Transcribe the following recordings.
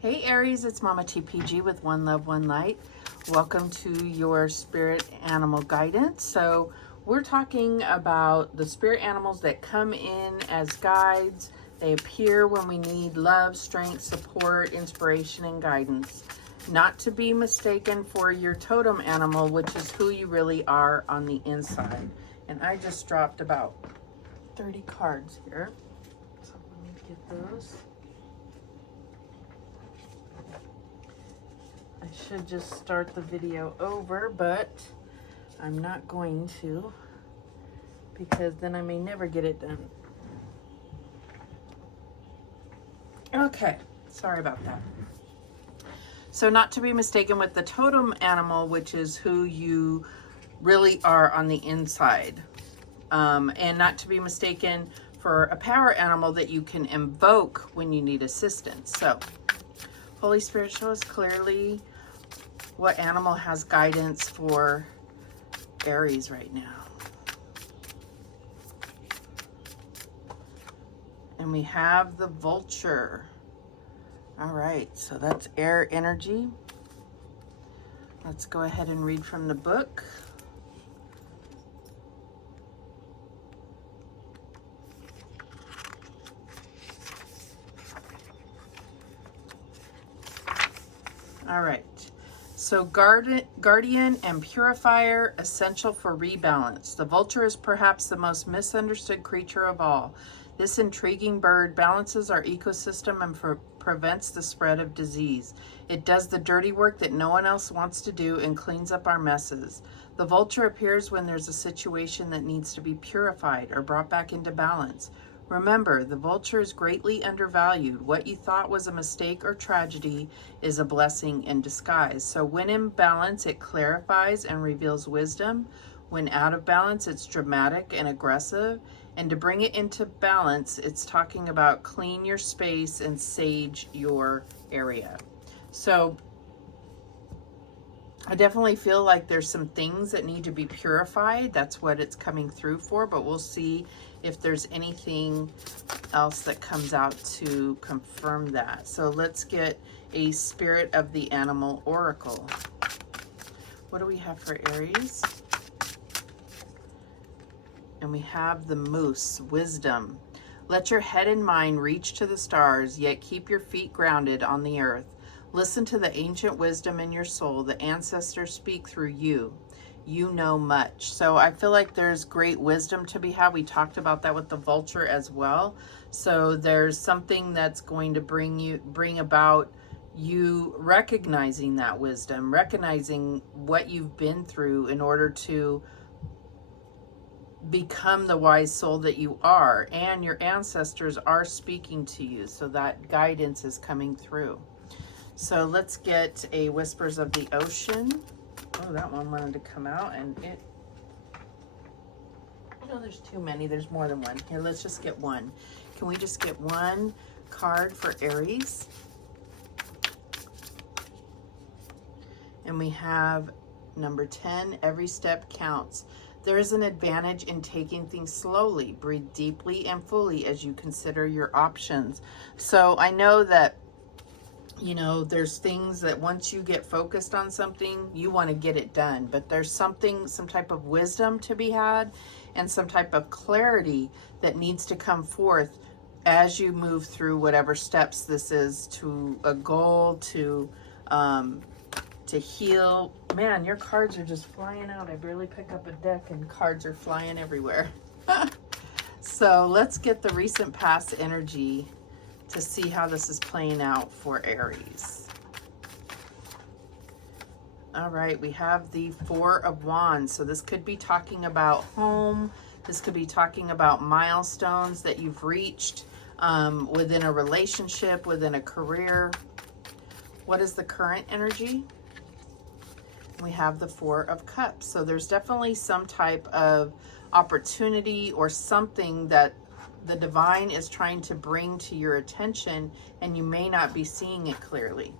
Hey Aries, it's Mama TPG with One Love, One Light. Welcome to your spirit animal guidance. So we're talking about the spirit animals that come in as guides. They appear when we need love, strength, support, inspiration, and guidance. Not to be mistaken for your totem animal, which is who you really are on the inside. And I just dropped about 30 cards here. So let me get those. I should just start the video over, but I'm not going to because then I may never get it done. Okay, sorry about that. So not to be mistaken with the totem animal, which is who you really are on the inside. And not to be mistaken for a power animal that you can invoke when you need assistance. So Holy Spirit, show us clearly what animal has guidance for Aries right now. And we have the Vulture. All right, so that's air energy. Let's go ahead and read from the book. All right, so guardian and purifier, essential for rebalance. The vulture is perhaps the most misunderstood creature of all. This intriguing bird balances our ecosystem and prevents the spread of disease. It does the dirty work that no one else wants to do and cleans up our messes. The vulture appears when there's a situation that needs to be purified or brought back into balance. Remember, the vulture is greatly undervalued. What you thought was a mistake or tragedy is a blessing in disguise. So when in balance, it clarifies and reveals wisdom. When out of balance, it's dramatic and aggressive. And to bring it into balance, it's talking about clean your space and sage your area. So I definitely feel like there's some things that need to be purified. That's what it's coming through for, but we'll see if there's anything else that comes out to confirm that. So let's get a Spirit of the Animal Oracle. What do we have for Aries? And we have the Moose, Wisdom. Let your head and mind reach to the stars, yet keep your feet grounded on the earth. Listen to the ancient wisdom in your soul. The ancestors speak through you. You know much. So I feel like there's great wisdom to be had. We talked about that with the vulture as well. So there's something that's going to bring about you recognizing that wisdom, recognizing what you've been through in order to become the wise soul that you are. And your ancestors are speaking to you. So that guidance is coming through. So let's get a Whispers of the Ocean. Oh, that one wanted to come out and it... No, there's too many. There's more than one. Here, let's just get one. Can we just get one card for Aries? And we have number 10, every step counts. There is an advantage in taking things slowly. Breathe deeply and fully as you consider your options. So I know that, you know, there's things that once you get focused on something, you want to get it done. But there's some type of wisdom to be had and some type of clarity that needs to come forth as you move through whatever steps this is to a goal, to heal. Man, your cards are just flying out. I barely pick up a deck and cards are flying everywhere. So let's get the recent past energy to see how this is playing out for Aries. All right, we have the Four of Wands. So this could be talking about home. This could be talking about milestones that you've reached within a relationship, within a career. What is the current energy? We have the Four of Cups. So there's definitely some type of opportunity or something that the divine is trying to bring to your attention and you may not be seeing it clearly.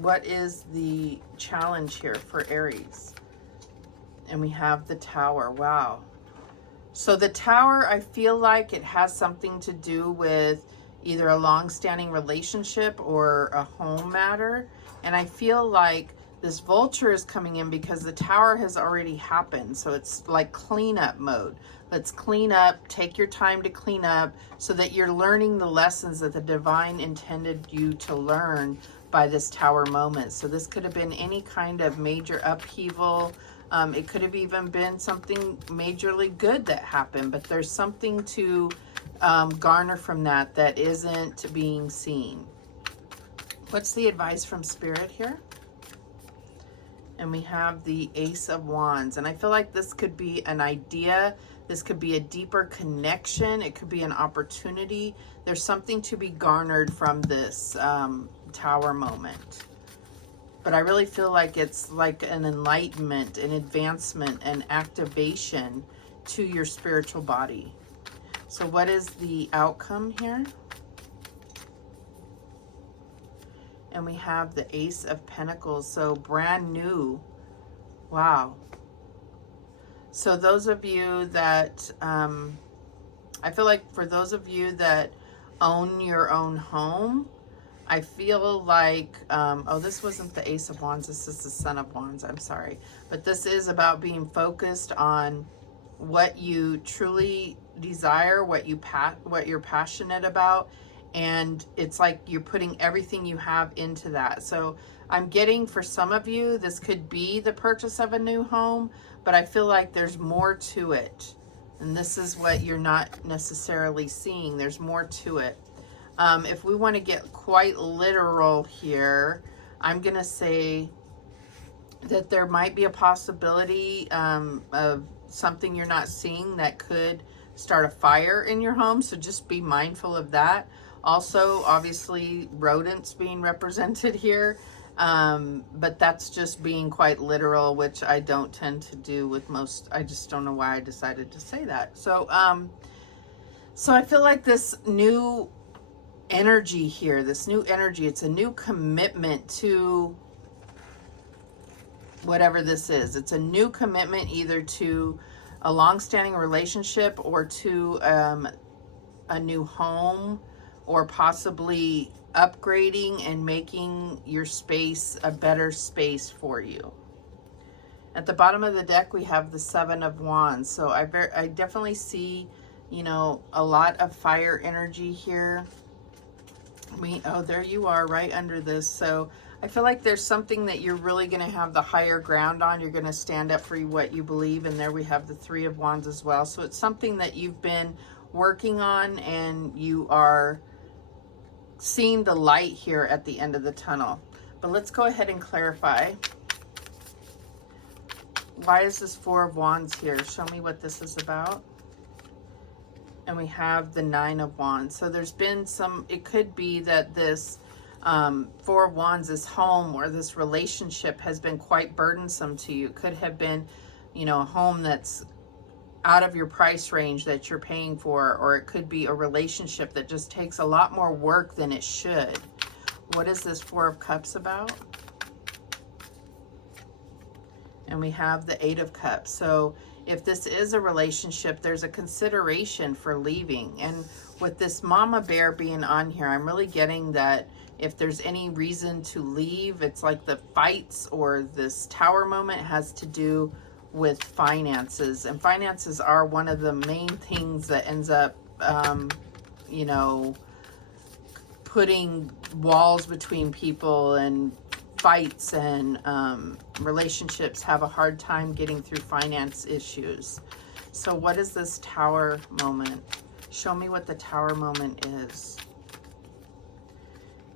What is the challenge here for Aries? And we have the Tower. Wow. So the Tower, I feel like it has something to do with either a long-standing relationship or a home matter. And I feel like this Vulture is coming in because the Tower has already happened. So it's like cleanup mode. Let's clean up, take your time to clean up so that you're learning the lessons that the divine intended you to learn by this Tower moment. So this could have been any kind of major upheaval. It could have even been something majorly good that happened, but there's something to garner from that that isn't being seen. What's the advice from Spirit here? And we have the Ace of Wands. And I feel like this could be an idea. This could be a deeper connection. It could be an opportunity. There's something to be garnered from this Tower moment. But I really feel like it's like an enlightenment, an advancement, an activation to your spiritual body. So what is the outcome here? And we have the Ace of Pentacles. So brand new. Wow. So those of you that, I feel like for those of you that own your own home, I feel like, oh, this wasn't the Ace of Wands. This is the Son of Wands. I'm sorry. But this is about being focused on what you truly desire, what you're passionate about. And it's like you're putting everything you have into that. So I'm getting, for some of you, this could be the purchase of a new home, but I feel like there's more to it. And this is what you're not necessarily seeing. There's more to it. If we want to get quite literal here, I'm going to say that there might be a possibility of something you're not seeing that could start a fire in your home. So just be mindful of that. Also, obviously, rodents being represented here. But that's just being quite literal, which I don't tend to do with most. I just don't know why I decided to say that. So, so I feel like this new energy here, this new energy, it's a new commitment to whatever this is. It's a new commitment either to a long-standing relationship or to a new home, or possibly upgrading and making your space a better space for you. At the bottom of the deck, we have the Seven of Wands. So I definitely see, you know, a lot of fire energy here. Oh, there you are right under this. So I feel like there's something that you're really going to have the higher ground on. You're going to stand up for what you believe. And there we have the Three of Wands as well. So it's something that you've been working on, and you are seeing the light here at the end of the tunnel. But let's go ahead and clarify. Why is this Four of Wands here? Show me what this is about. And we have the Nine of Wands. So there's been some, it could be that this Four of Wands, this home or this relationship has been quite burdensome to you. It could have been, you know, a home that's out of your price range that you're paying for, or it could be a relationship that just takes a lot more work than it should. What is this Four of Cups about? And we have the Eight of Cups. So if this is a relationship, there's a consideration for leaving. And with this Mama Bear being on here, I'm really getting that if there's any reason to leave, it's like the fights or this Tower moment has to do with finances. And finances are one of the main things that ends up, you know, putting walls between people, and fights and relationships have a hard time getting through finance issues. So what is this Tower moment? Show me what the Tower moment is.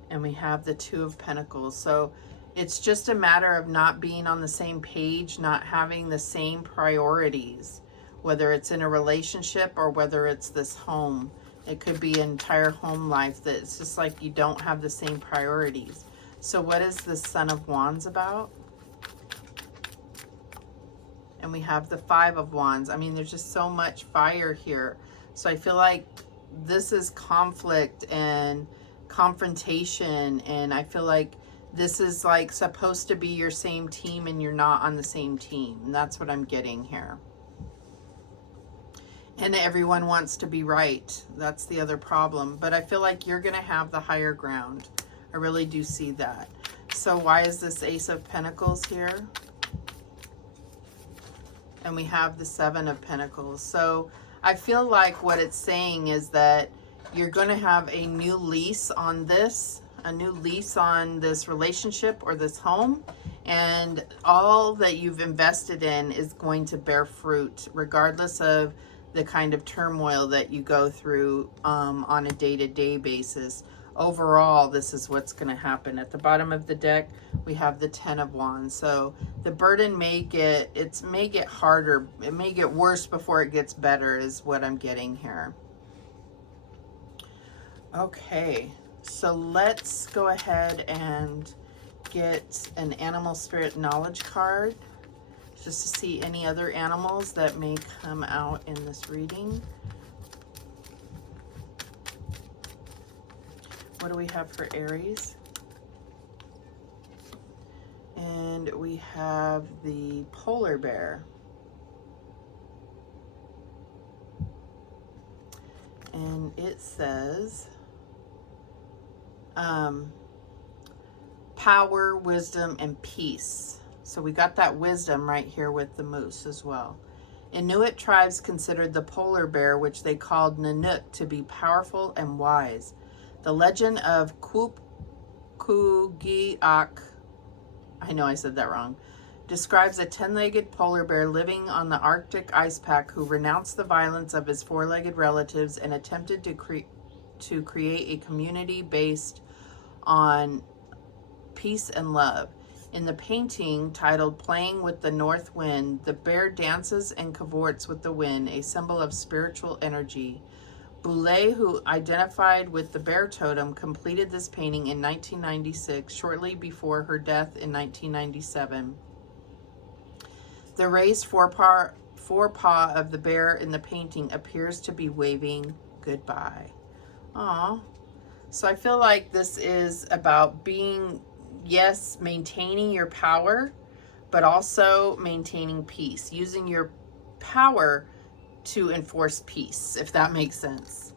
And we have the Two of Pentacles. So it's just a matter of not being on the same page, not having the same priorities, whether it's in a relationship or whether it's this home. It could be an entire home life that it's just like you don't have the same priorities. So what is the Son of Wands about? And we have the Five of Wands. I mean, there's just so much fire here. So I feel like this is conflict and confrontation, and I feel like this is like supposed to be your same team and you're not on the same team. And that's what I'm getting here. And everyone wants to be right. That's the other problem. But I feel like you're going to have the higher ground. I really do see that. So why is this Ace of Pentacles here? And we have the Seven of Pentacles. So I feel like what it's saying is that you're going to have a new lease on this, a new lease on this relationship or this home. And all that you've invested in is going to bear fruit, regardless of the kind of turmoil that you go through on a day-to-day basis. Overall, this is what's going to happen. At the bottom of the deck, we have the Ten of Wands. So the burden may get harder. It may get worse before it gets better is what I'm getting here. Okay, so let's go ahead and get an animal spirit knowledge card, just to see any other animals that may come out in this reading. What do we have for Aries? And we have the polar bear. And it says power, wisdom, and peace. So we got that wisdom right here with the moose as well. Inuit tribes considered the polar bear, which they called Nanook, to be powerful and wise. The legend of Kugiak, I know I said that wrong, describes a 10-legged polar bear living on the Arctic ice pack who renounced the violence of his four-legged relatives and attempted to create a community based on peace and love. In the painting titled Playing with the North Wind, the bear dances and cavorts with the wind, a symbol of spiritual energy. Boulay, who identified with the bear totem, completed this painting in 1996, shortly before her death in 1997. The raised forepaw of the bear in the painting appears to be waving goodbye. Aww. So I feel like this is about being, yes, maintaining your power, but also maintaining peace, using your power to enforce peace, if that makes sense.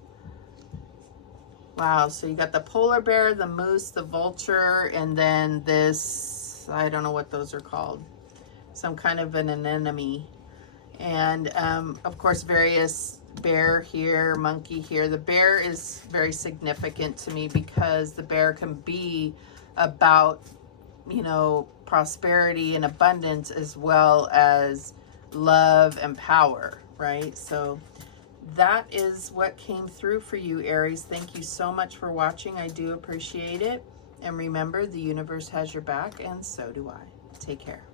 Wow, so you got the polar bear, the moose, the vulture, and then this, I don't know what those are called, some kind of an anemone. And of course, various bear here, monkey here. The bear is very significant to me because the bear can be about, you know, prosperity and abundance as well as love and power, right? So that is what came through for you, Aries. Thank you so much for watching. I do appreciate it. And remember, the universe has your back, and so do I. Take care.